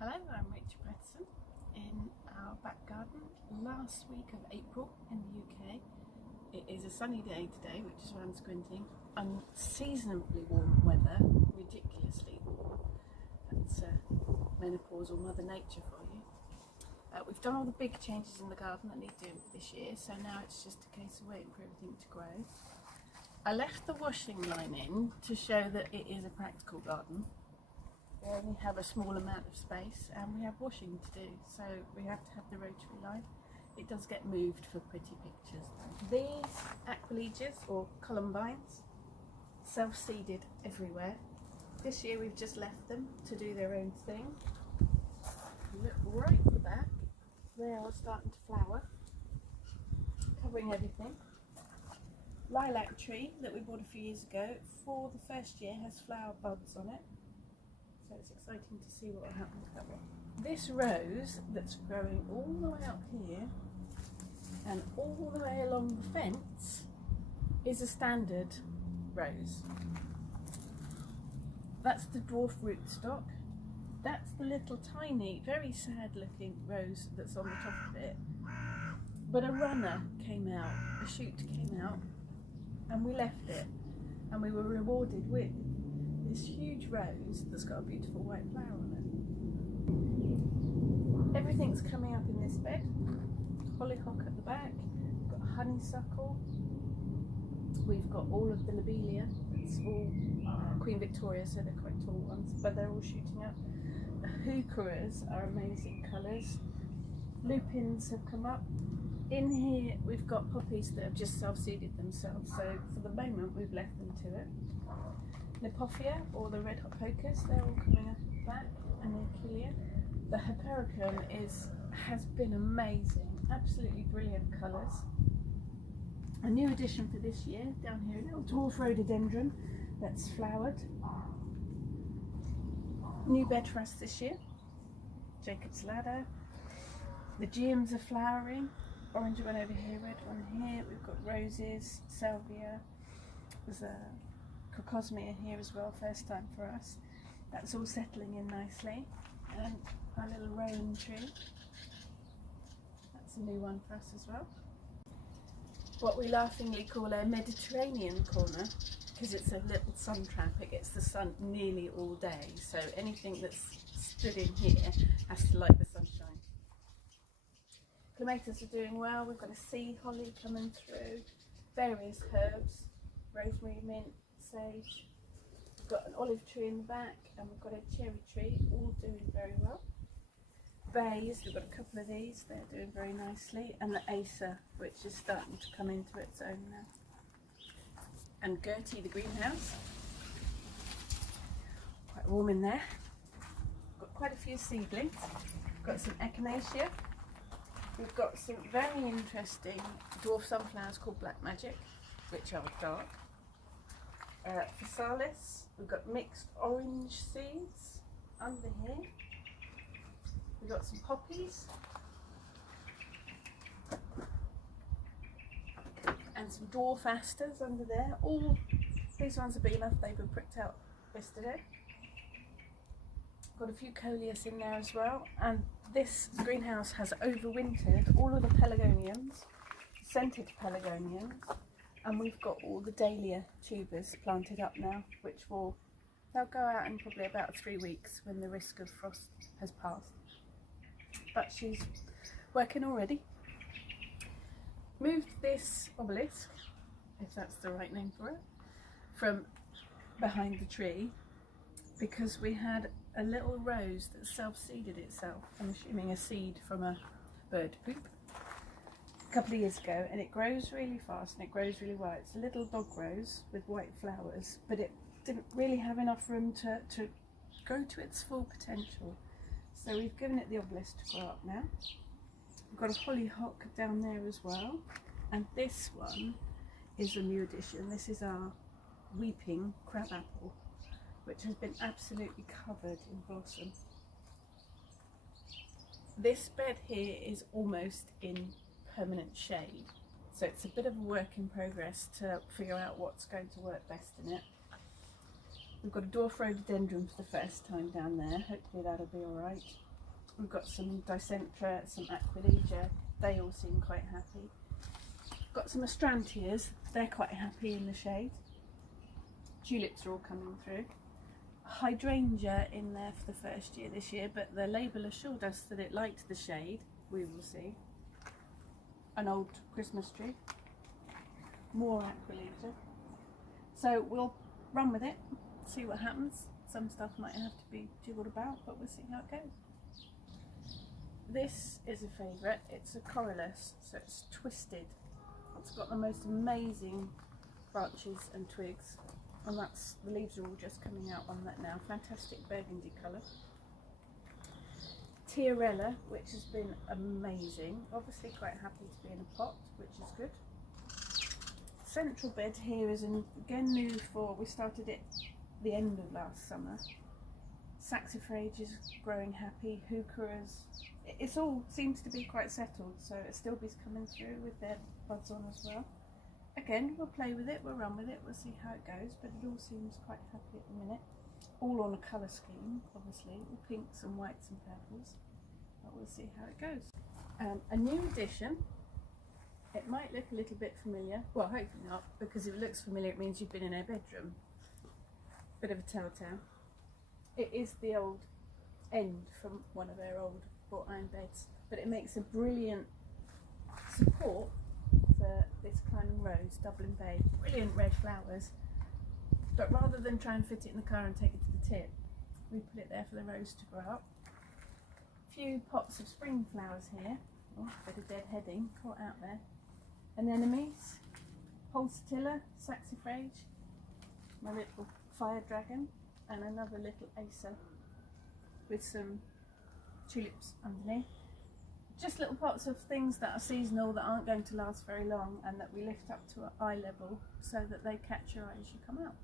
Hello, I'm Rachel Patterson in our back garden last week of April in the UK. It is a sunny day today, which is why I'm squinting. Unseasonably warm weather, ridiculously warm. That's menopausal Mother Nature for you. We've done all the big changes in the garden that need doing this year, so now it's just a case of waiting for everything to grow. I left the washing line in to show that it is a practical garden. We only have a small amount of space and we have washing to do, so we have to have the rotary line. It does get moved for pretty pictures. These aquiledias or columbines, self-seeded everywhere. This year we've just left them to do their own thing. Look right at the back, they are starting to flower, covering everything. Lilac tree that we bought a few years ago for the first year has flower buds on it. So it's exciting to see what will happen to that one. This rose that's growing all the way up here and all the way along the fence is a standard rose. That's the dwarf rootstock. That's the little tiny, very sad looking rose that's on the top of it. But a runner came out, a shoot came out, and we left it, and we were rewarded with this huge rose that's got a beautiful white flower on it. Everything's coming up in this bed. Hollyhock at the back, we've got honeysuckle, we've got all of the lobelia, it's all Queen Victoria, so they're quite tall ones, but they're all shooting up. The heucheras are amazing colours. Lupins have come up. In here we've got poppies that have just self-seeded themselves, so for the moment we've left them to it. Nepophia, or the red hot pocus, they're all coming up at the back, and the achillea. The hypericum has been amazing, absolutely brilliant colours. A new addition for this year, down here, a little dwarf rhododendron that's flowered. New bed for us this year, Jacob's ladder. The geums are flowering, orange one over here, red one here. We've got roses, salvia, there's a crocosmia here as well, first time for us. That's all settling in nicely. And our little rowan tree, that's a new one for us as well. What we laughingly call a Mediterranean corner, because it's a little sun trap. It gets the sun nearly all day, so anything that's stood in here has to like the sunshine. Clematis are doing well. We've got a sea holly coming through, various herbs, rosemary, mint, sage. We've got an olive tree in the back, and we've got a cherry tree, all doing very well. Bays, we've got a couple of these, they're doing very nicely, and the Acer, which is starting to come into its own now. And Gertie, the greenhouse, quite warm in there. Got quite a few seedlings. We've got some echinacea. We've got some very interesting dwarf sunflowers called Black Magic, which are dark. Physalis, we've got mixed orange seeds under here. We've got some poppies and some dwarf asters under there. All these ones are big enough, they were pricked out yesterday. Got a few coleus in there as well, and this greenhouse has overwintered all of the pelargoniums, scented pelargoniums, and we've got all the dahlia tubers planted up now, which they'll go out in probably about 3 weeks when the risk of frost has passed. But she's working already. Moved this obelisk, if that's the right name for it, from behind the tree because we had a little rose that self-seeded itself, I'm assuming a seed from a bird poop, a couple of years ago, and it grows really fast and it grows really well. It's a little dog rose with white flowers, but it didn't really have enough room to grow to its full potential. So we've given it the obelisk to grow up now. We've got a hollyhock down there as well, and this one is a new addition. This is our weeping crabapple, which has been absolutely covered in blossom. This bed here is almost in permanent shade, so it's a bit of a work in progress to figure out what's going to work best in it. We've got a dwarf rhododendron for the first time down there, hopefully that'll be alright. We've got some Dicentra, some Aquilegia, they all seem quite happy. Got some Astrantias, they're quite happy in the shade. Tulips are all coming through. Hydrangea in there for the first year this year, but the label assured us that it liked the shade. We will see. An old Christmas tree. More Aquilegia. So we'll run with it, see what happens. Some stuff might have to be jiggled about, but we'll see how it goes. This is a favourite. It's a Corylus, so it's twisted. It's got the most amazing branches and twigs, and that's, the leaves are all just coming out on that now. Fantastic burgundy colour. Tiarella, which has been amazing. Obviously quite happy to be in a pot, which is good. Central bed here is again new for, we started it the end of last summer. Saxifrage is growing happy, heucheras. It's all seems to be quite settled, so Astilbe's coming through with their buds on as well. Again, we'll play with it, we'll run with it, we'll see how it goes, but it all seems quite happy at the minute. All on a colour scheme, obviously, with pinks and whites and purples, but we'll see how it goes. A new addition. It might look a little bit familiar, well hopefully not, because if it looks familiar it means you've been in our bedroom. Bit of a telltale. It is the old end from one of our old wrought iron beds, but it makes a brilliant support for this climbing rose, Dublin Bay. Brilliant red flowers, but rather than try and fit it in the car and take it to the tip, we put it there for the rose to grow up. A few pots of spring flowers here. Oh, bit of dead heading caught out there. Anemones, pulsatilla, saxifrage, my little fire dragon, and another little acer with some tulips underneath. Just little pots of things that are seasonal, that aren't going to last very long, and that we lift up to eye level so that they catch your eye as you come out.